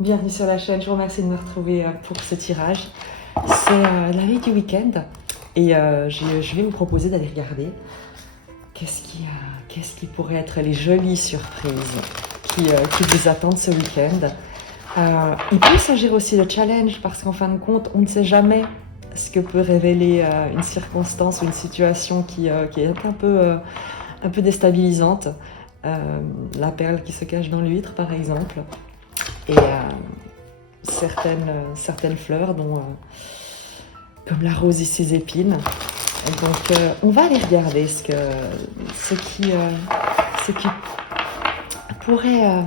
Bienvenue sur la chaîne, je vous remercie de me retrouver pour ce tirage. C'est la nuit du week-end et je vais vous proposer d'aller regarder qu'est-ce qui pourrait être les jolies surprises qui vous attendent ce week-end. Il peut s'agir aussi de challenge parce qu'en fin de compte, on ne sait jamais ce que peut révéler une circonstance ou une situation qui est un peu déstabilisante. La perle qui se cache dans l'huître, par exemple. Et certaines fleurs, dont, comme la rose et ses épines. Et donc, on va aller regarder ce qui pourrait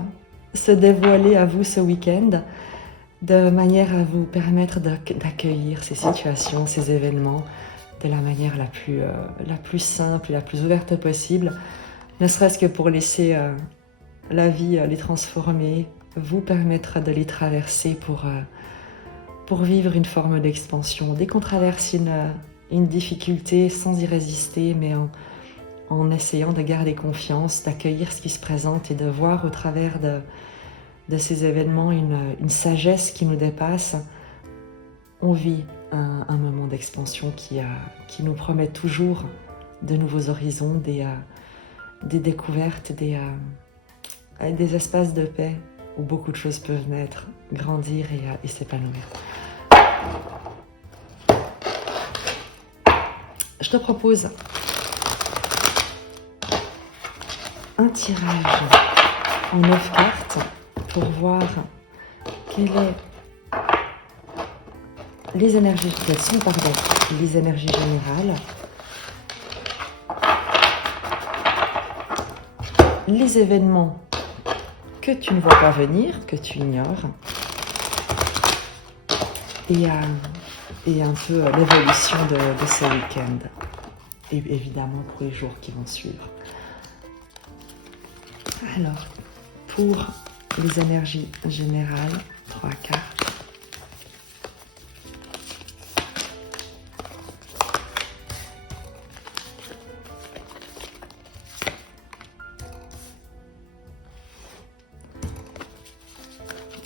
se dévoiler à vous ce week-end, de manière à vous permettre d'accueillir ces situations, ces événements, de la manière la plus simple et la plus ouverte possible, ne serait-ce que pour laisser la vie les transformer, vous permettra de les traverser pour vivre une forme d'expansion. Dès qu'on traverse une difficulté sans y résister, mais en essayant de garder confiance, d'accueillir ce qui se présente et de voir au travers de ces événements une sagesse qui nous dépasse, on vit un moment d'expansion qui nous promet toujours de nouveaux horizons, des découvertes, des espaces de paix où beaucoup de choses peuvent naître, grandir et s'épanouir. Je te propose un tirage en 9 cartes pour voir quelles sont les énergies générales, les événements que tu ne vois pas venir, que tu ignores, et un peu l'évolution de ce week-end, et évidemment pour les jours qui vont suivre. Alors, pour les énergies générales, 3 cartes.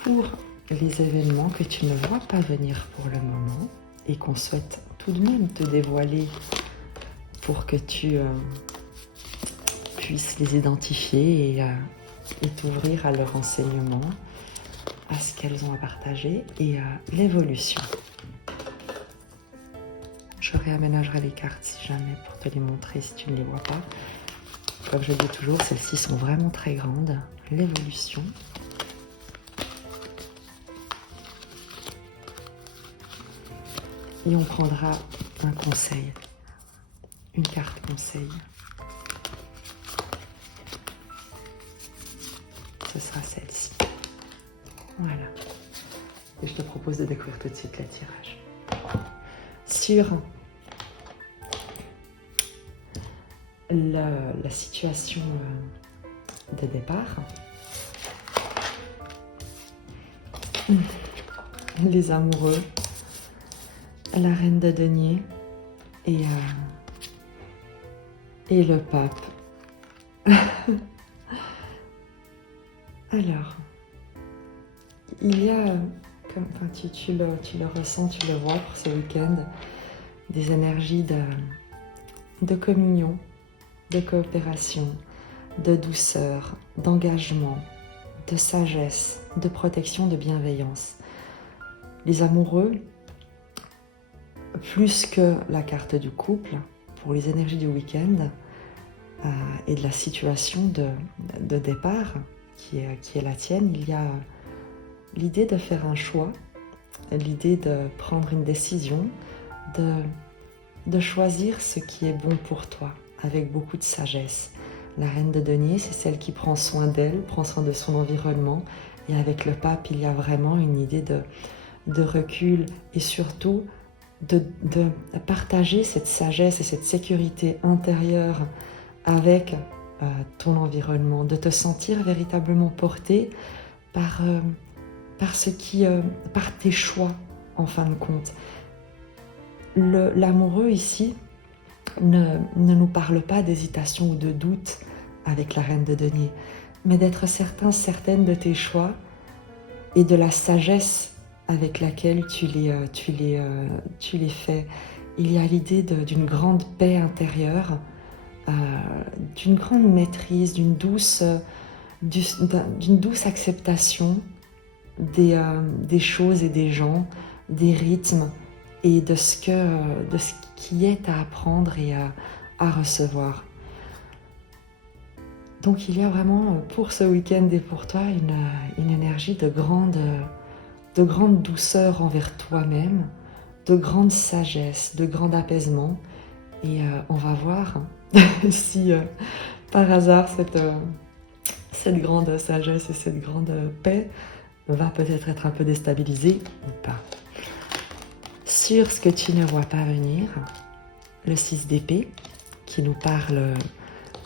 Pour les événements que tu ne vois pas venir pour le moment et qu'on souhaite tout de même te dévoiler pour que tu puisses les identifier et t'ouvrir à leur enseignement, à ce qu'elles ont à partager et à l'évolution. Je réaménagerai les cartes si jamais pour te les montrer si tu ne les vois pas. Comme je dis toujours, celles-ci sont vraiment très grandes. L'évolution. Et on prendra un conseil, une carte conseil. Ce sera celle-ci. Voilà. Et je te propose de découvrir tout de suite le tirage. Sur la situation de départ, les amoureux, la reine de denier et le pape. Alors, il y a, tu le ressens, tu le vois pour ce week-end, des énergies de communion, de coopération, de douceur, d'engagement, de sagesse, de protection, de bienveillance. Les amoureux, plus que la carte du couple, pour les énergies du week-end et de la situation de départ qui est la tienne, il y a l'idée de faire un choix, l'idée de prendre une décision, de choisir ce qui est bon pour toi, avec beaucoup de sagesse. La reine de denier, c'est celle qui prend soin d'elle, prend soin de son environnement, et avec le pape, il y a vraiment une idée de recul et surtout de partager cette sagesse et cette sécurité intérieure avec ton environnement, de te sentir véritablement porté par tes choix en fin de compte. L'amoureux ici ne nous parle pas d'hésitation ou de doute avec la reine de denier, mais d'être certaine de tes choix et de la sagesse avec laquelle tu les fais. Il y a l'idée d'une grande paix intérieure, d'une grande maîtrise, d'une douce acceptation des choses et des gens, des rythmes et de ce qui est à apprendre et à recevoir. Donc il y a vraiment pour ce week-end et pour toi une énergie de grande douceur envers toi-même, de grande sagesse, de grand apaisement. Et on va voir si par hasard cette grande sagesse et cette grande paix va peut-être être un peu déstabilisée ou pas. Sur ce que tu ne vois pas venir, le 6 d'épée qui nous parle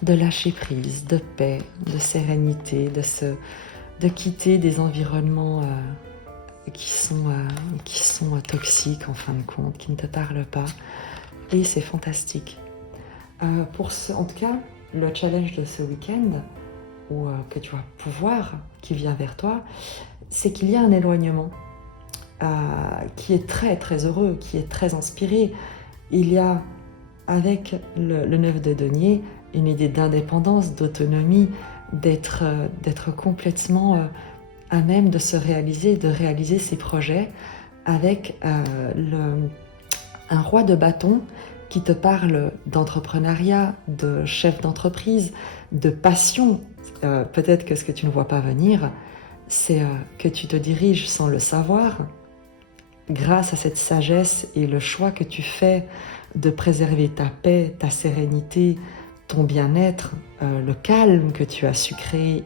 de lâcher prise, de paix, de sérénité, de quitter des environnements qui sont toxiques en fin de compte, qui ne te parlent pas. Et c'est fantastique. En tout cas, le challenge de ce week-end, ou que tu vas pouvoir, qui vient vers toi, c'est qu'il y a un éloignement qui est très très heureux, qui est très inspiré. Il y a, avec le 9 de denier, une idée d'indépendance, d'autonomie, d'être complètement à même de se réaliser, de réaliser ses projets, avec un roi de bâton qui te parle d'entrepreneuriat, de chef d'entreprise, de passion. Peut-être que ce que tu ne vois pas venir, c'est que tu te diriges sans le savoir, grâce à cette sagesse et le choix que tu fais de préserver ta paix, ta sérénité, ton bien-être, le calme que tu as su créer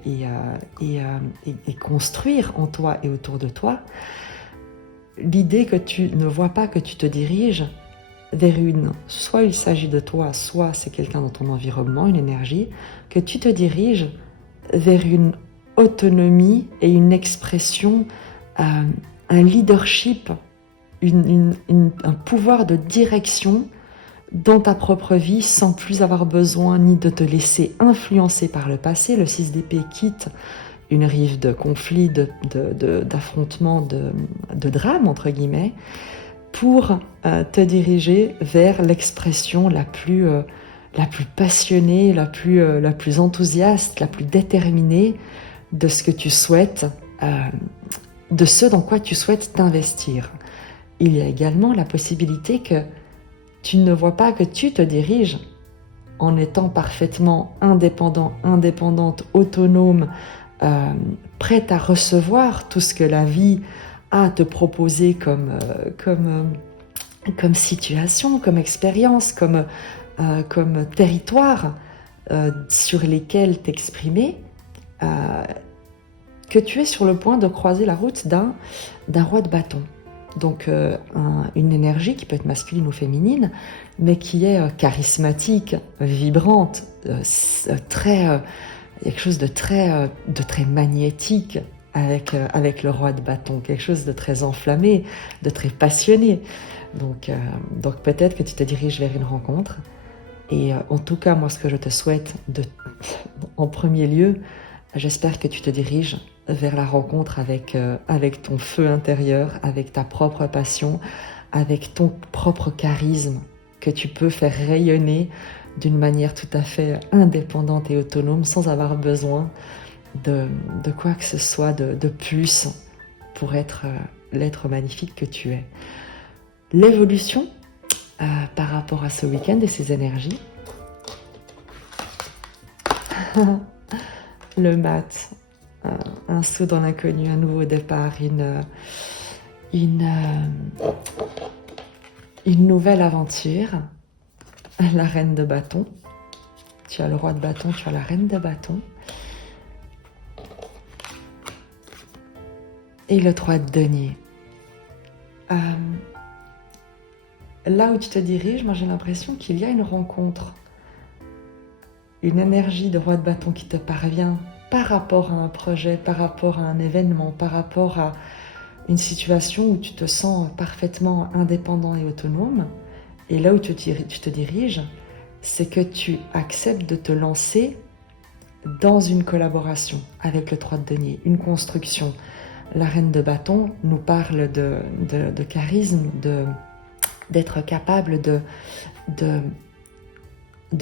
et construire en toi et autour de toi. L'idée que tu ne vois pas que tu te diriges vers soit il s'agit de toi, soit c'est quelqu'un dans ton environnement, une énergie, que tu te diriges vers une autonomie et une expression, un leadership, un pouvoir de direction dans ta propre vie sans plus avoir besoin ni de te laisser influencer par le passé. Le 6 d'épée quitte une rive de conflit, d'affrontement, de drame, entre guillemets, pour te diriger vers l'expression la plus passionnée, la plus enthousiaste, la plus déterminée de ce que tu souhaites, de ce dans quoi tu souhaites t'investir. Il y a également la possibilité que tu ne vois pas que tu te diriges en étant parfaitement indépendante, autonome, prête à recevoir tout ce que la vie a à te proposer comme situation, comme expérience, comme territoire sur lesquels t'exprimer, que tu es sur le point de croiser la route d'un roi de bâton. Donc une énergie qui peut être masculine ou féminine, mais qui est charismatique, vibrante, quelque chose de très magnétique avec le roi de bâton, quelque chose de très enflammé, de très passionné. Donc peut-être que tu te diriges vers une rencontre. Et en tout cas, moi, ce que je te souhaite en premier lieu, j'espère que tu te diriges vers la rencontre avec ton feu intérieur, avec ta propre passion, avec ton propre charisme que tu peux faire rayonner d'une manière tout à fait indépendante et autonome sans avoir besoin de quoi que ce soit de plus pour être l'être magnifique que tu es. L'évolution par rapport à ce week-end et ses énergies. Le mat, un saut dans l'inconnu, un nouveau départ, une nouvelle aventure. La reine de bâton. Tu as le roi de bâton, tu as la reine de bâton. Et le 3 de denier. Là où tu te diriges, moi j'ai l'impression qu'il y a une rencontre. Une énergie de roi de bâton qui te parvient par rapport à un projet, par rapport à un événement, par rapport à une situation où tu te sens parfaitement indépendant et autonome. Et là où tu te diriges, c'est que tu acceptes de te lancer dans une collaboration avec le 3 de denier, une construction, la reine de bâton nous parle de charisme, d'être capable de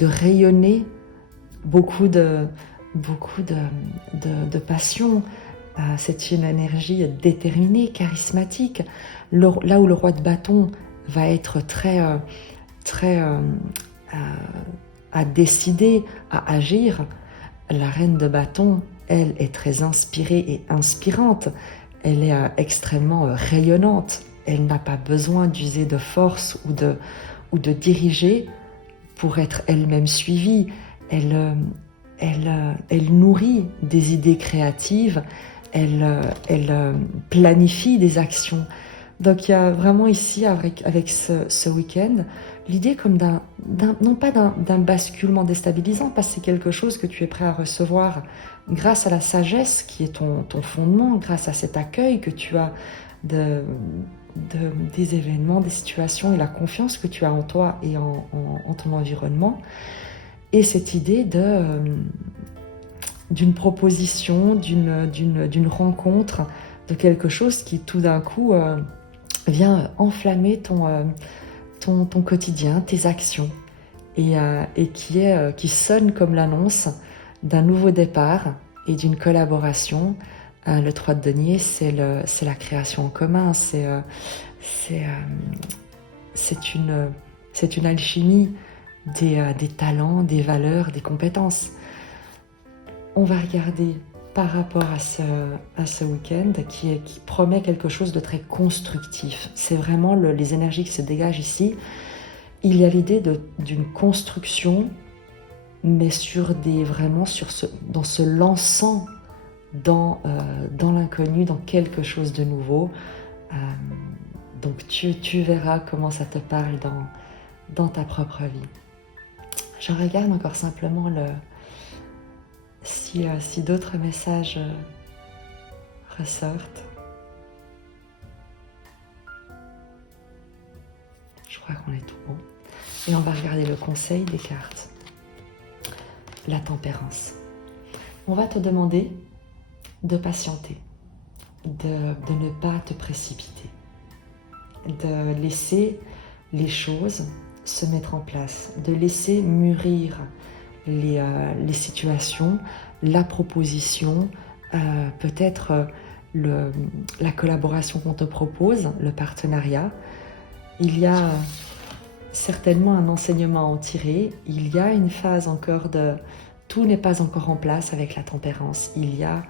rayonner beaucoup de passion. C'est une énergie déterminée, charismatique. Là où le roi de bâton va être très à décider, à agir, la reine de bâton, elle, est très inspirée et inspirante. Elle est extrêmement rayonnante. Elle n'a pas besoin d'user de force ou de diriger pour être elle-même suivie. Elle nourrit des idées créatives, elle planifie des actions. Donc il y a vraiment ici, avec ce week-end, l'idée comme non pas d'un basculement déstabilisant, parce que c'est quelque chose que tu es prêt à recevoir grâce à la sagesse qui est ton fondement, grâce à cet accueil que tu as des événements, des situations et la confiance que tu as en toi et en ton environnement. Et cette idée d'une proposition, d'une rencontre, de quelque chose qui tout d'un coup vient enflammer ton quotidien, tes actions, et qui sonne comme l'annonce d'un nouveau départ et d'une collaboration. Le 3 de denier, c'est la création en commun, c'est une alchimie des talents, des valeurs, des compétences. On va regarder par rapport à ce week-end qui promet quelque chose de très constructif. C'est vraiment les énergies qui se dégagent ici. Il y a l'idée d'une construction, mais dans se lançant dans l'inconnu, dans quelque chose de nouveau. Donc tu verras comment ça te parle dans ta propre vie. Je regarde encore simplement si d'autres messages ressortent. Je crois qu'on est tout bon. Et on va regarder le conseil des cartes. La tempérance. On va te demander de patienter, de ne pas te précipiter, de laisser les choses se mettre en place, de laisser mûrir les situations, la proposition, peut-être la collaboration qu'on te propose, le partenariat. Il y a certainement un enseignement à en tirer. Il y a une phase encore tout n'est pas encore en place avec la tempérance. Il y a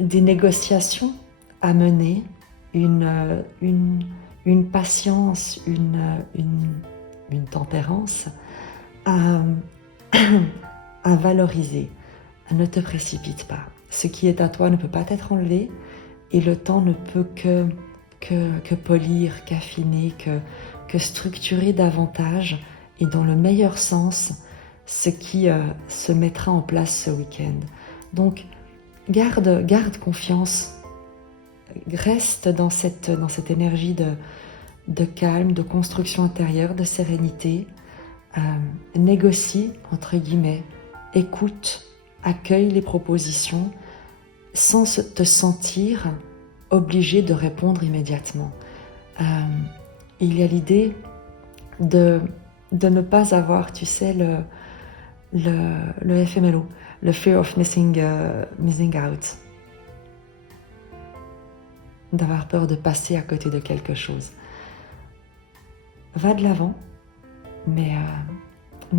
des négociations à mener, une patience, une tempérance à valoriser. Ne te précipite pas. Ce qui est à toi ne peut pas être enlevé et le temps ne peut que polir, qu'affiner, que structurer davantage et dans le meilleur sens ce qui se mettra en place ce week-end. Donc garde confiance, reste dans cette énergie de calme, de construction intérieure, de sérénité. Négocie, entre guillemets, écoute, accueille les propositions sans te sentir obligé de répondre immédiatement. Il y a l'idée de ne pas avoir, tu sais, le FMLO, le Fear of Missing Out. D'avoir peur de passer à côté de quelque chose. Va de l'avant, mais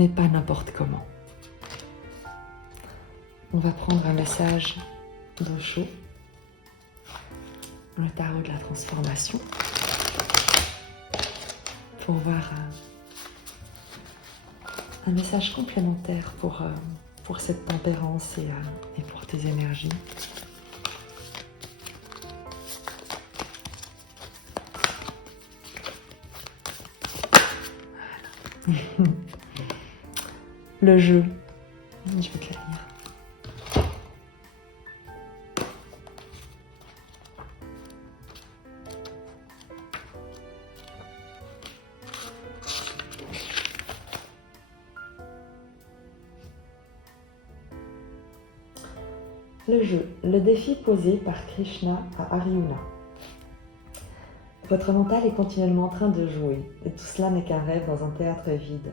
pas n'importe comment. On va prendre un message d'Osho, le tarot de la transformation, pour voir un message complémentaire pour cette tempérance et pour tes énergies. Le jeu. Je vais te la lire. Le jeu, le défi posé par Krishna à Arjuna. Votre mental est continuellement en train de jouer, et tout cela n'est qu'un rêve dans un théâtre vide.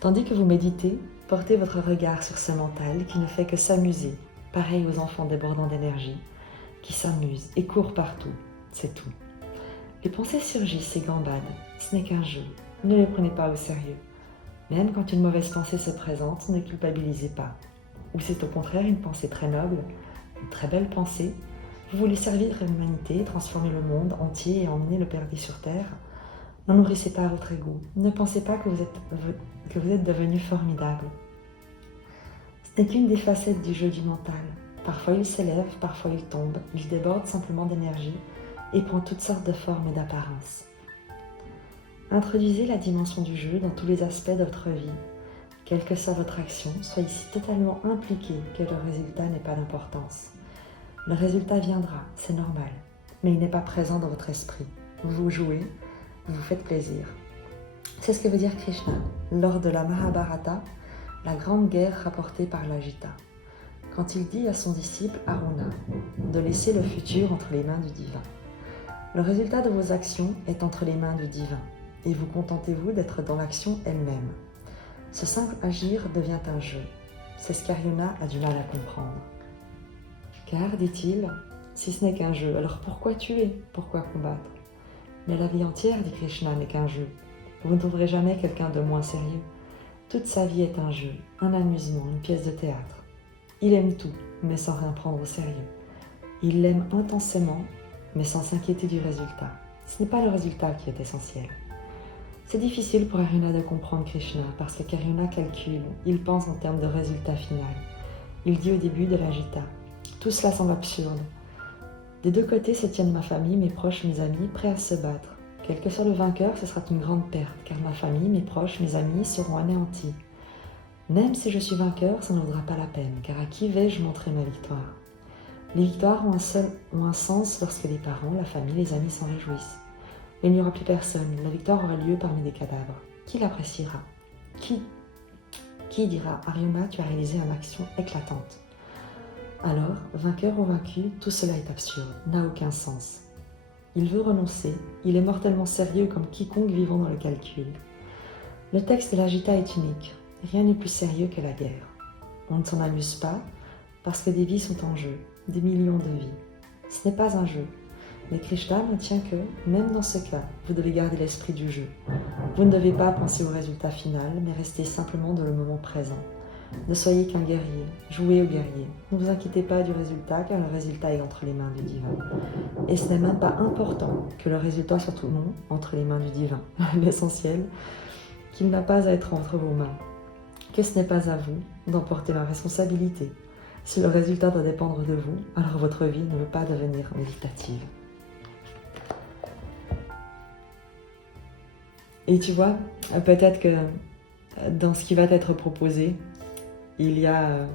Tandis que vous méditez, portez votre regard sur ce mental qui ne fait que s'amuser, pareil aux enfants débordants d'énergie, qui s'amusent et courent partout, c'est tout. Les pensées surgissent et gambadent, ce n'est qu'un jeu, ne les prenez pas au sérieux. Même quand une mauvaise pensée se présente, ne culpabilisez pas. Ou c'est au contraire une pensée très noble, une très belle pensée, vous voulez servir l'humanité, transformer le monde entier et emmener le paradis sur terre, n'en nourrissez pas votre ego, ne pensez pas que vous êtes devenu formidable. Ce n'est qu'une des facettes du jeu du mental. Parfois il s'élève, parfois il tombe, il déborde simplement d'énergie et prend toutes sortes de formes et d'apparences. Introduisez la dimension du jeu dans tous les aspects de votre vie. Quelle que soit votre action, soyez si totalement impliqué que le résultat n'ait pas d'importance. Le résultat viendra, c'est normal, mais il n'est pas présent dans votre esprit. Vous jouez, vous vous faites plaisir. C'est ce que veut dire Krishna lors de la Mahabharata, la grande guerre rapportée par l'Ajita, quand il dit à son disciple Arjuna de laisser le futur entre les mains du divin. Le résultat de vos actions est entre les mains du divin, et vous contentez-vous d'être dans l'action elle-même. Ce simple agir devient un jeu. C'est ce qu'Arjuna a du mal à comprendre. Car, dit-il, si ce n'est qu'un jeu, alors pourquoi tuer? Pourquoi combattre? Mais la vie entière, dit Krishna, n'est qu'un jeu. Vous ne trouverez jamais quelqu'un de moins sérieux. Toute sa vie est un jeu, un amusement, une pièce de théâtre. Il aime tout, mais sans rien prendre au sérieux. Il l'aime intensément, mais sans s'inquiéter du résultat. Ce n'est pas le résultat qui est essentiel. C'est difficile pour Arjuna de comprendre Krishna parce que Arjuna calcule, il pense en termes de résultat final. Il dit au début de l'Ajita, tout cela semble absurde. Des deux côtés se tiennent ma famille, mes proches, mes amis, prêts à se battre. Quel que soit le vainqueur, ce sera une grande perte, car ma famille, mes proches, mes amis seront anéantis. Même si je suis vainqueur, ça ne vaudra pas la peine, car à qui vais-je montrer ma victoire? Les victoires ont un sens lorsque les parents, la famille, les amis s'en réjouissent. Mais il n'y aura plus personne, la victoire aura lieu parmi des cadavres. Qui l'appréciera? Qui dira, Arjuna, tu as réalisé une action éclatante? Alors, vainqueur ou vaincu, tout cela est absurde, n'a aucun sens. Il veut renoncer, il est mortellement sérieux comme quiconque vivant dans le calcul. Le texte de l'Ajita est unique, rien n'est plus sérieux que la guerre. On ne s'en amuse pas, parce que des vies sont en jeu, des millions de vies. Ce n'est pas un jeu, mais Krishna maintient que, même dans ce cas, vous devez garder l'esprit du jeu. Vous ne devez pas penser au résultat final, mais rester simplement dans le moment présent. Ne soyez qu'un guerrier, jouez au guerrier. Ne vous inquiétez pas du résultat, car le résultat est entre les mains du divin. Et ce n'est même pas important que le résultat soit ou non entre les mains du divin. L'essentiel, qu'il n'a pas à être entre vos mains. Que ce n'est pas à vous d'emporter la responsabilité. Si le résultat doit dépendre de vous, alors votre vie ne peut pas devenir méditative. Et tu vois, peut-être que dans ce qui va t'être proposé, il y a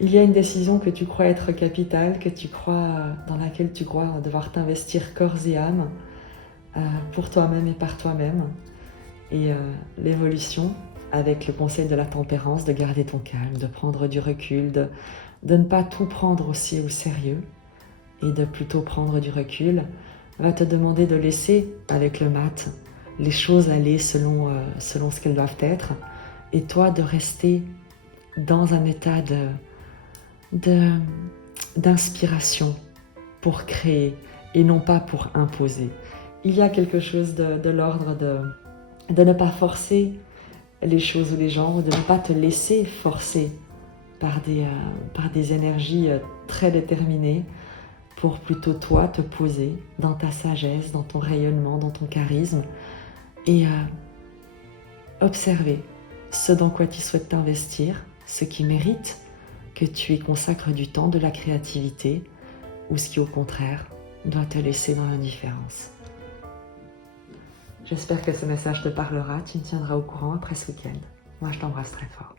une décision que tu crois être capitale, dans laquelle tu crois devoir t'investir corps et âme pour toi-même et par toi-même. Et l'évolution, avec le conseil de la tempérance, de garder ton calme, de prendre du recul, de ne pas tout prendre aussi au sérieux et de plutôt prendre du recul, va te demander de laisser avec le mat les choses aller selon ce qu'elles doivent être, et toi de rester dans un état d'inspiration pour créer et non pas pour imposer. Il y a quelque chose de l'ordre de ne pas forcer les choses ou les gens, de ne pas te laisser forcer par des énergies très déterminées, pour plutôt toi te poser dans ta sagesse, dans ton rayonnement, dans ton charisme, et observer ce dans quoi tu souhaites t'investir, ce qui mérite que tu y consacres du temps, de la créativité, ou ce qui au contraire doit te laisser dans l'indifférence. J'espère que ce message te parlera, tu me tiendras au courant après ce week-end. Moi je t'embrasse très fort.